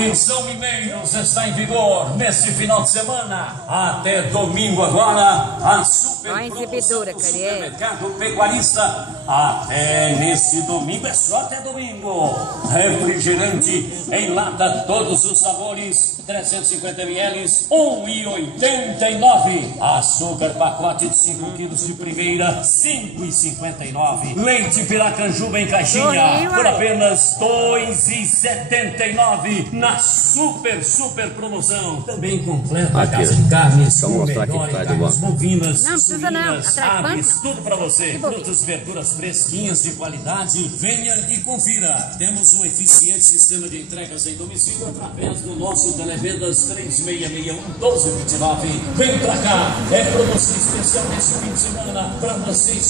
Atenção, mineiros, está em vigor neste final de semana até domingo agora a super promoção do Supermercado Pecuarista. Até nesse domingo, é só até domingo. Refrigerante em lata, todos os sabores, 350 ml, R$ 1,89. Açúcar pacote de 5 quilos de primeira, R$ 5,59. Leite Piracanjuba em caixinha por apenas R$ 2,79 na super promoção. Também completa a casa de carnes, o melhor em carnes bovinas, suínas, aves, tudo para você. Frutas e verduras fresquinhas de qualidade. Venha e confira. Temos um eficiente sistema de entregas em domicílio através do nosso Televendas 3661-1229. Vem pra cá, é promoção especial nesse fim de semana para vocês.